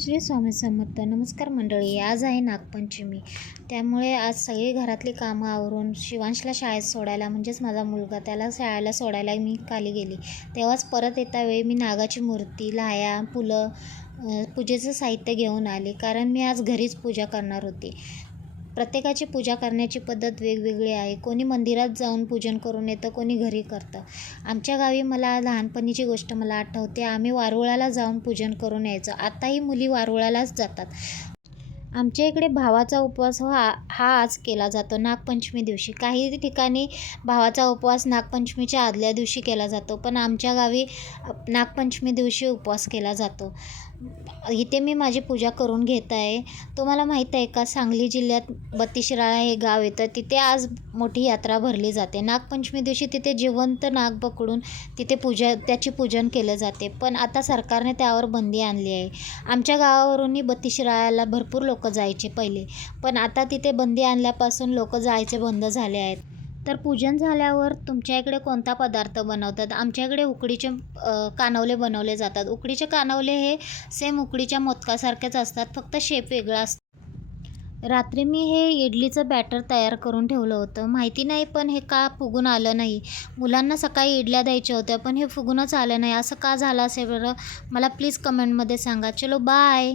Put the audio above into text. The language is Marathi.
श्री स्वामी समर्थ. नमस्कार मंडळी. आज आहे नागपंचमी, त्यामुळे आज सगळी घरातली कामं आवरून शिवांशला शाळेत सोडायला, म्हणजेच माझा मुलगा, त्याला शाळेला सोडायला मी खाली गेली. तेव्हाच परत येता वेळी मी नागाची मूर्ती, लाह्या, फुलं, पूजेचं साहित्य घेऊन आले, कारण मी आज घरीच पूजा करणार होते. प्रत्येकाची पूजा करण्याची पद्धत वेगवेगळी आहे. कोणी मंदिरात जाऊन पूजन करून येतं, कोणी घरी करतं. आमच्या गावी मला लहानपणीची गोष्ट मला आठवते. आम्ही वारुळाला जाऊन पूजन करून यायचो. आताही मुली वारुळालाच जातात. आमच्या इकडे भावाचा उपवास हा आज केला जातो नागपंचमी दिवशी. काही ठिकाणी भावाचा उपवास नागपंचमीच्या आदल्या दिवशी केला जातो, पण आमच्या गावी नागपंचमी दिवशी उपवास केला जातो. इथे मी माझी पूजा करून घेत आहे. तुम्हाला माहीत आहे का, सांगली जिल्ह्यात बत्तीसशिराळा हे गाव येतं. तिथे आज मोठी यात्रा भरली जाते. नागपंचमी दिवशी तिथे जिवंत नाग पकडून तिथे त्याची पूजन केलं जाते, पण आता सरकारने त्यावर बंदी आणली आहे. आमच्या गावावरूनही बत्तीसशिराळ्याला भरपूर लोक जायचे पहिले, पण आता तिथे बंदी आणल्यापासून लोक जायचे बंद झाले आहेत. तर पूजन झाल्यावर तुमच्या इकडे कोणता पदार्थ बनवतात? आमच्या इकडे उकडीचे कानवले बनवले जातात. उकडीचे कानवले हे सेम उकडीच्या मोदकासारखेच असतात, फक्त शेप वेगळा असतो. रात्री मी हे इडलीचं बॅटर तयार करून ठेवलं होतं. माहिती नाही पण हे का फुगून आलं नाही. मुलांना सकाळी इडल्या द्यायच्या होत्या, पण हे फुगूनच आलं नाही. असं का झालं असेल बरं? मला प्लीज कमेंटमध्ये सांगा. चलो बाय.